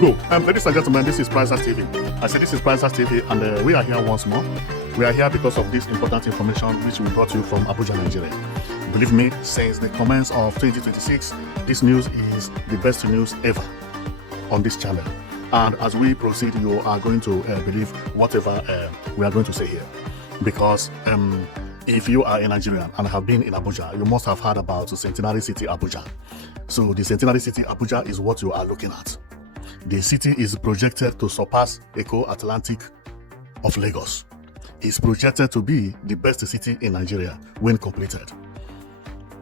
go. Ladies and gentlemen, this is Princess TV. I said this is Princess TV, and we are here once more. We are here because of this important information which we brought you from Abuja, Nigeria. Believe me, since the commence of 2026, this news is the best news ever on this channel. And as we proceed, you are going to believe whatever we are going to say here. Because if you are a Nigerian and have been in Abuja, you must have heard about the Centenary City, Abuja. So the Centenary City, Abuja is what you are looking at. The city is projected to surpass Eco Atlantic of Lagos. It's projected to be the best city in Nigeria when completed.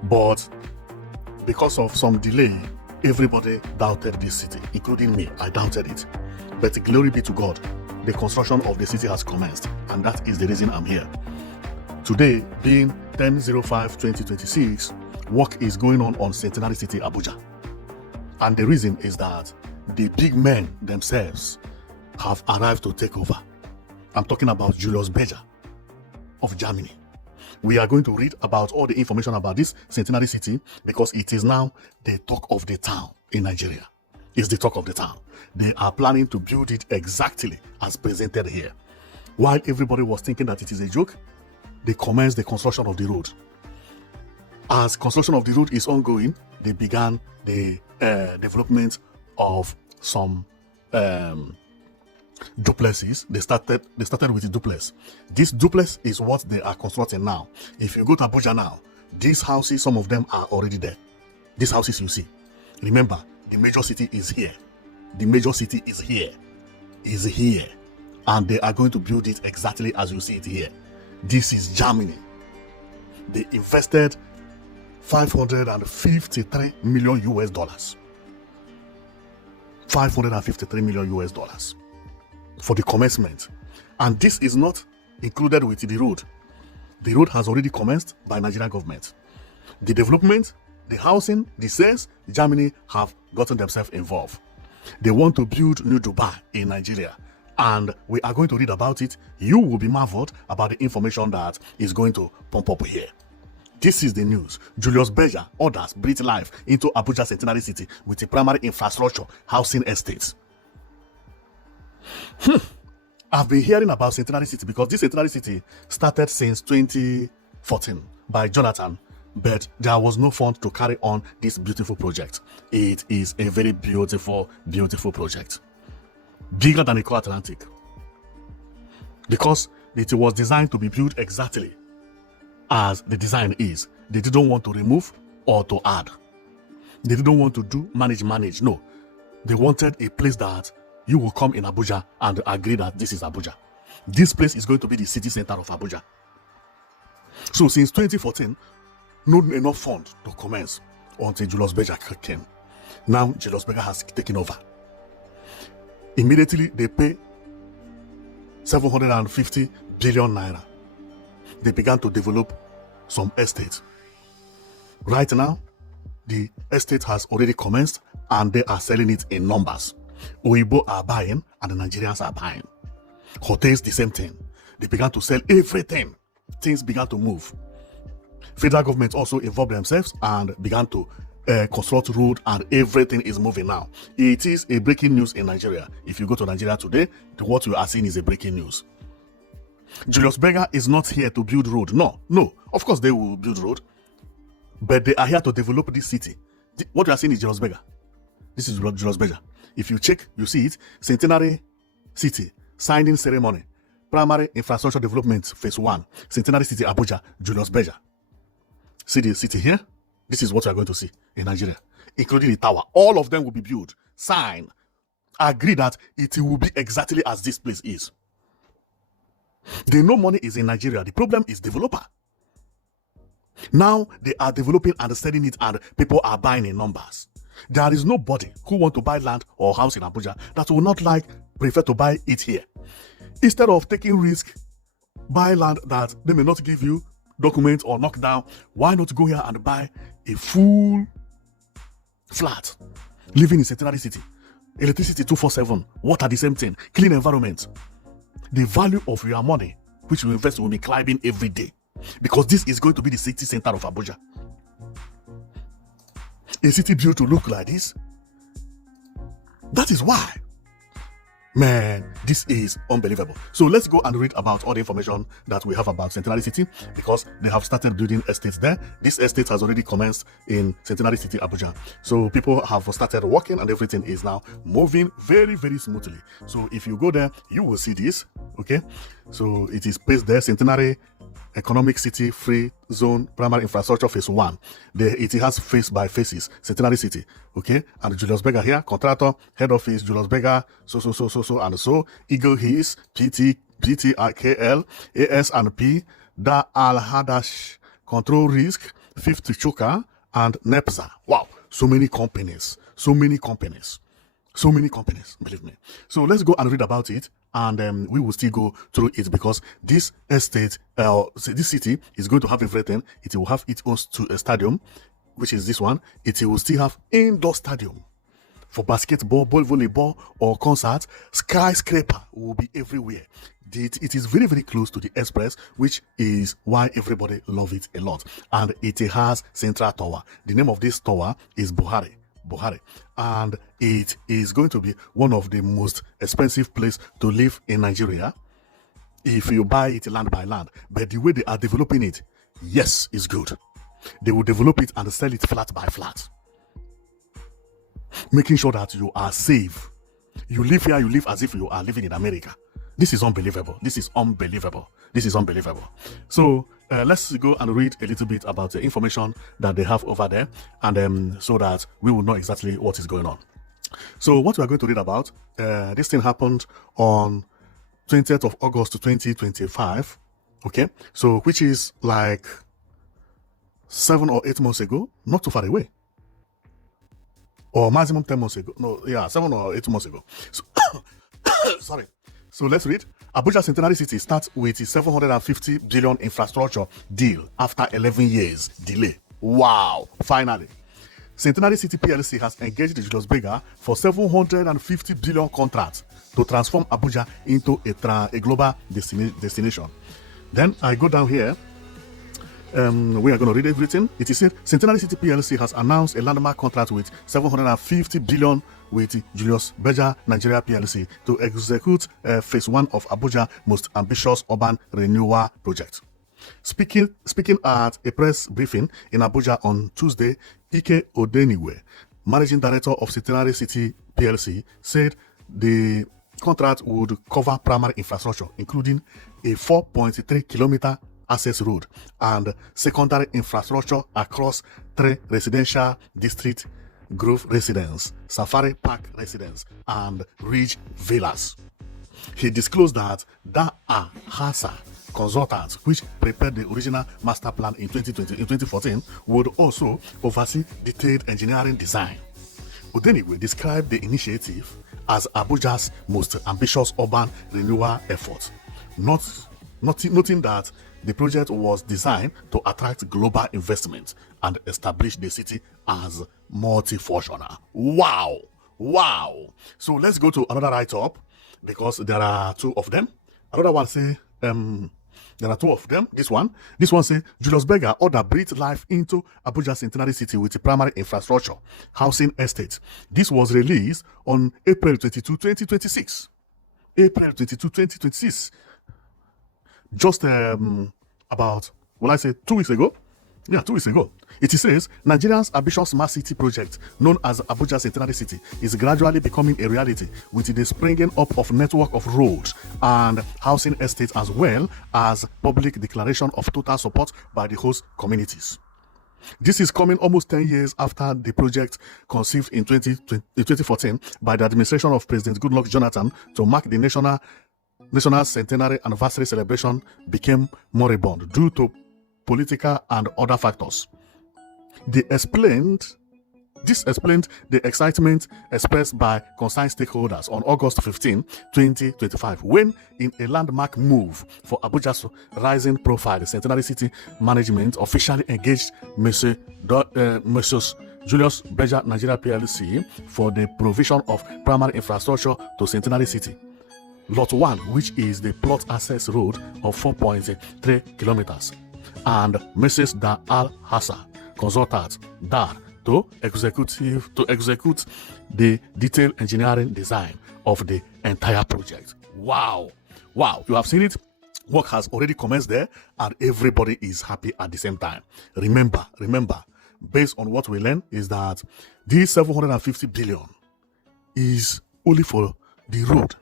But because of some delay, everybody doubted this city, including me. I doubted it. But glory be to God, the construction of the city has commenced, and that is the reason I'm here. Today, being 10/05/2026, work is going on Centenary City, Abuja. And the reason is that the big men themselves have arrived to take over. I'm talking about Julius Berger of Germany. We are going to read about all the information about this Centenary City because it is now the talk of the town in Nigeria. It's the talk of the town. They are planning to build it exactly as presented here. While everybody was thinking that it is a joke, they commenced the construction of the road. As construction of the road is ongoing, they began the development of some duplexes. They started with the duplex. This duplex is what they are constructing now. If you go to Abuja now, these houses, some of them are already there. These houses you see. Remember, the major city is here. The major city is here. Is here. And they are going to build it exactly as you see it here. This is Germany. They invested $553 million US. $553 million US for the commencement. And this is not included with the road. The road has already commenced by Nigerian government. The development, the housing, the sales, Germany have gotten themselves involved. They want to build New Dubai in Nigeria. And we are going to read about it. You will be marveled about the information that is going to pump up here. This is the news. Julius Berger orders breathe life into Abuja Centenary City with a primary infrastructure housing estates. I've been hearing about Centenary City because this Centenary City started since 2014 by Jonathan, but there was no fund to carry on this beautiful project. It is a very beautiful, beautiful project. Bigger than Eco Atlantic. Because it was designed to be built exactly as the design is. They didn't want to remove or to add. They didn't want to do manage. No. They wanted a place that you will come in Abuja and agree that this is Abuja. This place is going to be the city center of Abuja. So since 2014, not enough fund to commence until Julius Berger came. Now Julius Berger has taken over. Immediately they pay 750 billion naira. They began to develop some estates. Right now, the estate has already commenced and they are selling it in numbers. Oyibo are buying and the Nigerians are buying. Hotels, the same thing. They began to sell everything. Things began to move. Federal government also involved themselves and began to construct road, and everything is moving now. It is a breaking news in Nigeria. If you go to Nigeria today, what you are seeing is a breaking news. Julius Berger is not here to build road. No. Of course they will build road, but they are here to develop this city. What you are seeing is Julius Berger. This is Julius Berger. If you check, you see it. Centenary City, signing ceremony, primary infrastructure development, phase 1, Centenary City, Abuja, Julius Berger. See the city here? This is what you are going to see in Nigeria, including the tower. All of them will be built, sign, agree that it will be exactly as this place is. They know money is in Nigeria. The problem is developer. Now they are developing and selling it, and people are buying in numbers. There is nobody who want to buy land or house in Abuja that will not prefer to buy it here. Instead of taking risk, buy land that they may not give you documents or knock down, why not go here and buy a full flat, living in Centenary City, electricity 24/7, water the same thing, clean environment. The value of your money, which you invest, will be climbing every day because this is going to be the city center of Abuja. A city built to look like this. That is why Man, this is unbelievable. So let's go and read about all the information that we have about Centenary City, because they have started building estates there. This estate has already commenced in Centenary City, Abuja. So people have started working and everything is now moving very, very smoothly. So if you go there, you will see this. Okay. So it is placed there, Centenary Economic City Free Zone Primary Infrastructure Phase 1. It has phase by phases, Centenary City. Okay, and Julius Berger here, contractor, head office, Julius Berger, so, and so, Eagle Hills, PTRKL, AS&P, Da Al Hadash, Control Risk, Fifth Choker, and NEPSA. Wow, so many companies, believe me. So let's go and read about it, and we will still go through it, because this estate, this city is going to have everything. It will have its own stadium, which is this one. It will still have indoor stadium for basketball, volleyball, or concerts. Skyscraper will be everywhere. It is very, very close to the express, which is why everybody loves it a lot. And it has central tower. The name of this tower is Buhari, and it is going to be one of the most expensive places to live in Nigeria if you buy it land by land. But the way they are developing it, yes, is good. They will develop it and sell it flat by flat, making sure that you are safe. You live here, you live as if you are living in America. This is unbelievable. So let's go and read a little bit about the information that they have over there, and so that we will know exactly what is going on. So what we are going to read about, this thing happened on 20th of August 2025. Okay, so which is like 7 or 8 months ago, not too far away, or maximum 10 months ago. No, yeah, 7 or 8 months ago. So, sorry. So let's read. Abuja Centenary City starts with a 750 billion infrastructure deal after 11 years delay. Wow, finally. Centenary City PLC has engaged Julius Berger for 750 billion contracts to transform Abuja into a global destination. Then I go down here. We are going to read everything. It is said Centenary City PLC has announced a landmark contract with 750 billion with Julius Berger Nigeria PLC to execute phase 1 of Abuja's most ambitious urban renewal project. Speaking at a press briefing in Abuja on Tuesday, Ike Odeniwe, managing director of Centenary City PLC, said the contract would cover primary infrastructure, including a 4.3-kilometer access road and secondary infrastructure across 3 residential districts: Grove Residence, Safari Park Residence, and Ridge Villas. He disclosed that Hassa consultants, which prepared the original master plan in 2014, would also oversee detailed engineering design. Odeniwe described the initiative as Abuja's most ambitious urban renewal effort, noting that the project was designed to attract global investment and establish the city as multifunctional. Wow. So let's go to another write-up, because there are 2 of them. Another one say, there are 2 of them. This one says Julius Berger order breathed life into Abuja Centenary City with primary infrastructure housing estate. This was released on April 22, 2026. Just about, 2 weeks ago. Yeah, 2 weeks ago. It says Nigeria's ambitious smart city project, known as Abuja Centenary City, is gradually becoming a reality, with the springing up of network of roads and housing estates, as well as public declaration of total support by the host communities. This is coming almost 10 years after the project, conceived in 2014 by the administration of President Goodluck Jonathan to mark the national centenary anniversary celebration, became moribund due to political and other factors. This explained the excitement expressed by concerned stakeholders on August 15, 2025, when, in a landmark move for Abuja's rising profile, the Centenary City management officially engaged Mrs. Julius Berger Nigeria PLC for the provision of primary infrastructure to Centenary City. Lot 1, which is the plot access road of 4.3 kilometers, and Mrs. Dar Al Hassa consultants to to execute the detailed engineering design of the entire project. Wow. You have seen it. Work has already commenced there, and everybody is happy at the same time. Remember, based on what we learned is that this 750 billion is only for the road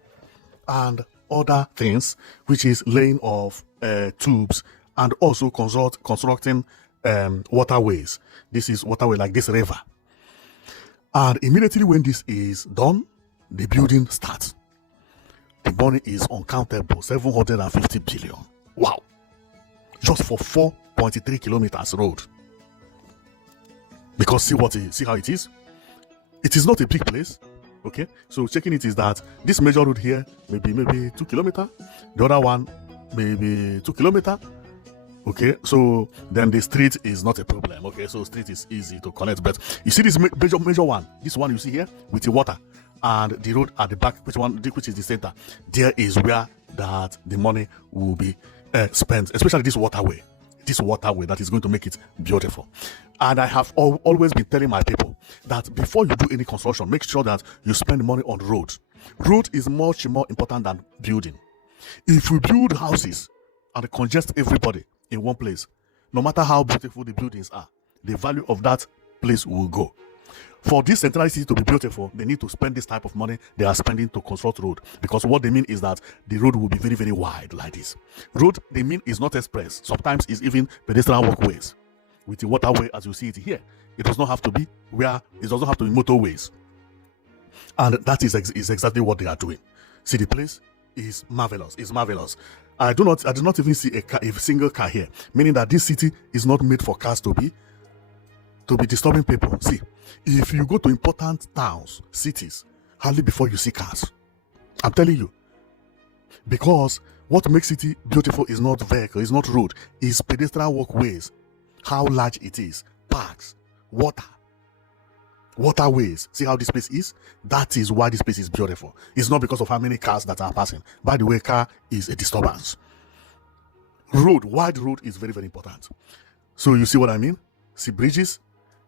and other things, which is laying of tubes and also constructing waterways. This is waterway like this river. And immediately when this is done, the building starts. The money is uncountable, 750 billion. Wow. Just for 4.3 kilometers road. Because see how it is? It is not a big place. Okay, so checking it is that this major road here maybe 2 kilometers, the other one maybe 2 kilometers. Okay, so then the street is not a problem. Okay, so street is easy to connect, but you see this major one, this one you see here with the water and the road at the back, which is the center. There is where that the money will be spent, especially this waterway that is going to make it beautiful. And I have always been telling my people that before you do any construction, make sure that you spend money on road. Road is much more important than building. If we build houses and congest everybody in one place, no matter how beautiful the buildings are, the value of that place will go. For this centenary city to be beautiful, they need to spend this type of money they are spending to construct road, because what they mean is that the road will be very, very wide like this. Road, they mean, is not express. Sometimes it's even pedestrian walkways with the waterway as you see it here. It does not have to be where it doesn't have to be motorways. And that is exactly what they are doing. See, the place is marvelous. It's marvelous. I do not even see a single car here, meaning that this city is not made for cars to be disturbing people. See, if you go to important towns, cities, hardly before you see cars. I'm telling you. Because what makes city beautiful is not vehicle, is not road, is pedestrian walkways. How large it is, parks, waterways. See how this place is? That is why this place is beautiful. It's not because of how many cars that are passing. By the way, car is a disturbance. Wide road is very, very important. So you see what I mean? See bridges?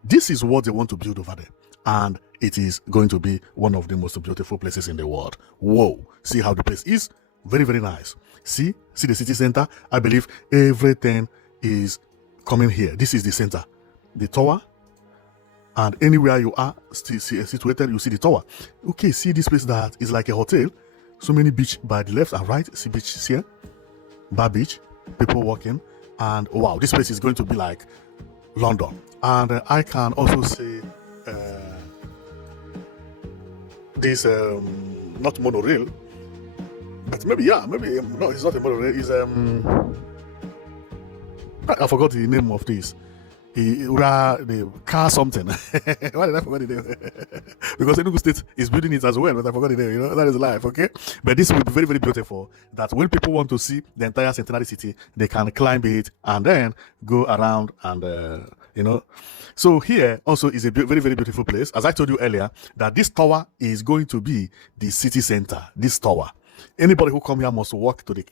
This is what they want to build over there. And it is going to be one of the most beautiful places in the world. Whoa. See how the place is? Very, very nice. See the city center? I believe everything is coming here. This is the center. The tower. And anywhere you are situated, you see the tower. Okay, see this place that is like a hotel. So many beach by the left and right. See beach here. Bar beach. People walking. And wow, this place is going to be like London. And I can also see this not monorail, but maybe no, it's not a monorail. It's I forgot the name of this. The car something. Why did I forget the name? Because Enugu State is building it as well, but I forgot the name. You know, that is life, okay? But this will be very, very beautiful. That when people want to see the entire Centenary City, they can climb it and then go around and So here also is a very, very beautiful place. As I told you earlier, that this tower is going to be the city center. This tower. Anybody who come here must walk to the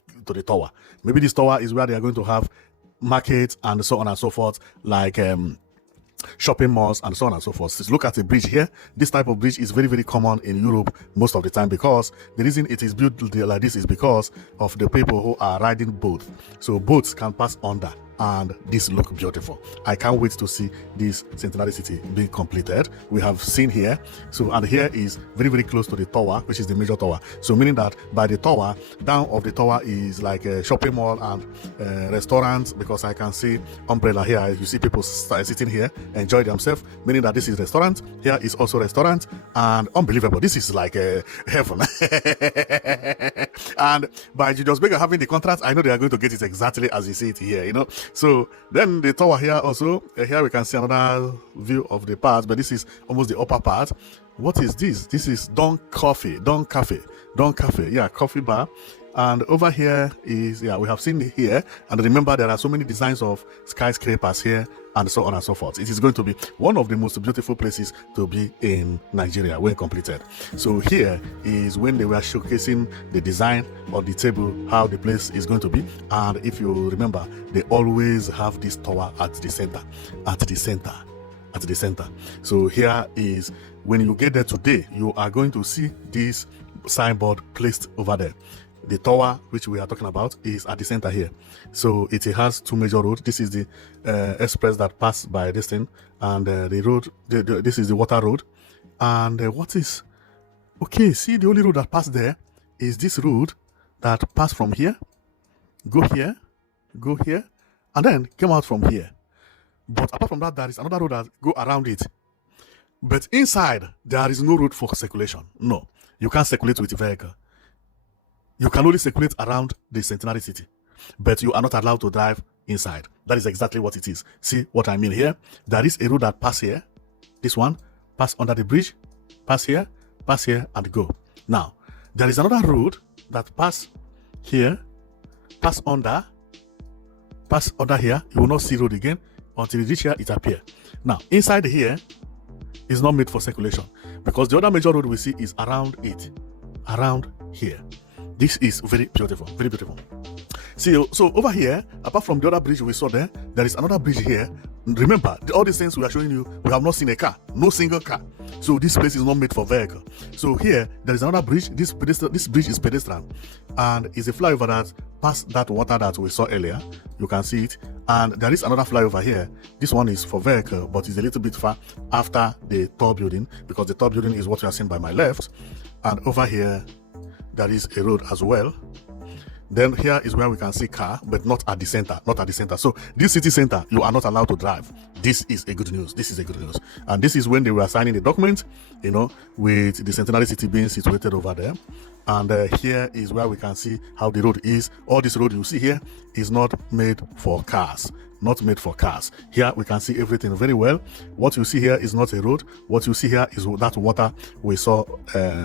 tower. Maybe this tower is where they are going to have markets and so on and so forth, like shopping malls and so on and so forth. Just look at the bridge here. This type of bridge is very, very common in Europe most of the time, because the reason it is built like this is because of the people who are riding boats. So boats can pass under, and this look beautiful. I can't wait to see this Centenary City being completed. We have seen here, so and here is very, very close to the tower, which is the major tower. So meaning that by the tower, down of the tower is like a shopping mall and restaurants, because I can see umbrella here. You see people sitting here, enjoy themselves, meaning that this is restaurant. Here is also restaurant, and unbelievable. This is like a heaven. And by Julius Berger having the contract, I know they are going to get it exactly as you see it here, you know. So then the tower here also, here we can see another view of the part, but this is almost the upper part. What is this? This is Don Cafe, yeah, coffee bar. And over here is, yeah, we have seen it here. And remember, there are so many designs of skyscrapers here and so on and so forth. It is going to be one of the most beautiful places to be in Nigeria when completed. So here is when they were showcasing the design on the table, how the place is going to be. And if you remember, they always have this tower at the center. at the center. So here is, when you get there today, you are going to see this signboard placed over there. The tower which we are talking about is at the center here. So it has two major roads. This is the express that passed by this thing, and the road, this is the water road. And what is, okay, see, the only road that passed there is this road that passed from here, go here, and then came out from here. But apart from that, there is another road that go around it. But inside, there is no road for circulation. No, you can't circulate with a vehicle. You can only circulate around the Centenary City, but you are not allowed to drive inside. That is exactly what it is. See what I mean here? There is a road that pass here. This one, pass under the bridge, pass here, and go. Now, there is another road that pass here, pass under here. You will not see road again until you reach here, it appear. Now, inside here is not made for circulation, because the other major road we see is around it, around here. This is very beautiful, very beautiful. See, so over here, apart from the other bridge we saw there, there is another bridge here. Remember, all these things we are showing you, we have not seen a car, no single car. So this place is not made for vehicle. So here, there is another bridge. This bridge is pedestrian, and is a flyover that past that water that we saw earlier. You can see it. And there is another flyover here. This one is for vehicle, but it's a little bit far after the tall building, because the tall building is what you are seeing by my left. And over here, there is a road as well. Then here is where we can see car, but not at the center, not at the center. So this city center, you are not allowed to drive. This is a good news. This is a good news. And this is when they were signing the document, you know, with the Centenary City being situated over there. And here is where we can see how the road is. All this road you see here is not made for cars. Not made for cars. Here we can see everything very well. What you see here is not a road. What you see here is that water we saw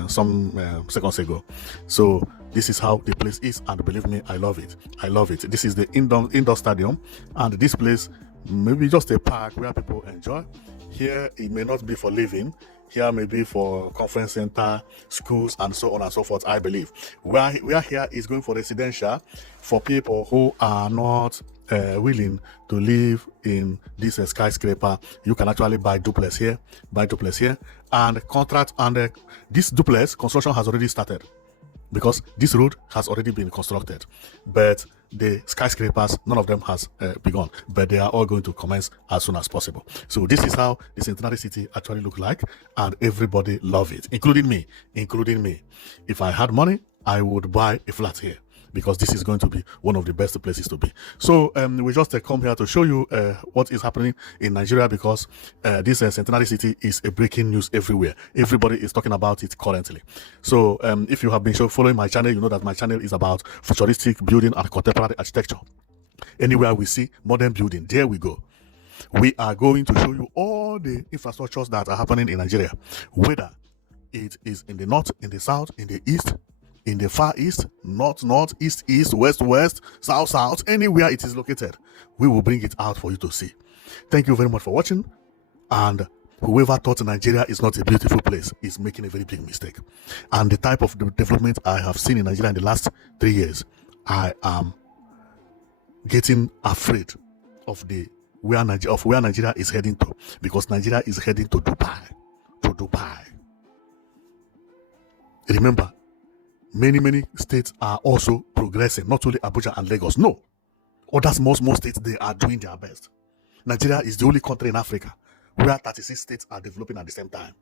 some seconds ago. So this is how the place is, and believe me, I love it. I love it. This is the indoor stadium, and this place maybe just a park where people enjoy. Here it may not be for living. Here may be for conference center, schools, and so on and so forth, I believe. Where here is going for residential for people who are not willing to live in this skyscraper. You can actually buy duplex here, and contract. And this duplex construction has already started, because this road has already been constructed, but the skyscrapers, none of them has begun, but they are all going to commence as soon as possible. So this is how the Centenary City actually look like, and everybody love it, including me. If I had money, I would buy a flat here, because this is going to be one of the best places to be. So we just come here to show you what is happening in Nigeria, because this Centenary City is a breaking news everywhere. Everybody is talking about it currently. So if you have been following my channel, you know that my channel is about futuristic building and contemporary architecture. Anywhere we see modern building, there we go. We are going to show you all the infrastructures that are happening in Nigeria, whether it is in the north, in the south, in the east, in the far east, north, east, west, south, anywhere it is located, we will bring it out for you to see. Thank you very much for watching. And whoever thought Nigeria is not a beautiful place is making a very big mistake. And the type of development I have seen in Nigeria in the last 3 years, I am getting afraid of where Nigeria is heading to, because Nigeria is heading to Dubai. Remember, many states are also progressing, not only Abuja and Lagos. No, other small states, they are doing their best. Nigeria is the only country in Africa where 36 states are developing at the same time.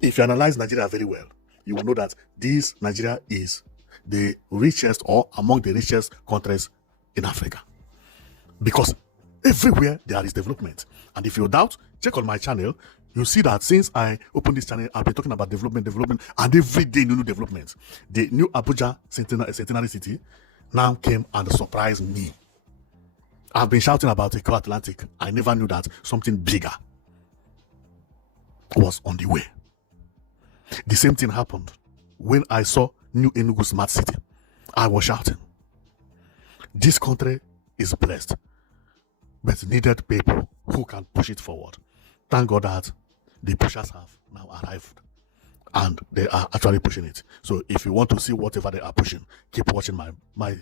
If you analyze Nigeria very well, you will know that Nigeria is the richest, or among the richest countries in Africa, because everywhere there is development. And if you doubt, check on my channel. You see that since I opened this channel, I've been talking about development, and every day new developments. The new Abuja Centenary City now came and surprised me. I've been shouting about Eco Atlantic. I never knew that something bigger was on the way. The same thing happened when I saw New Enugu Smart City. I was shouting. This country is blessed, but needed people who can push it forward. Thank God that the pushers have now arrived, and they are actually pushing it. So if you want to see whatever they are pushing, keep watching my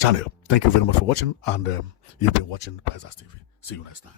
channel. Thank you very much for watching, and you've been watching Prizes TV. See you next time.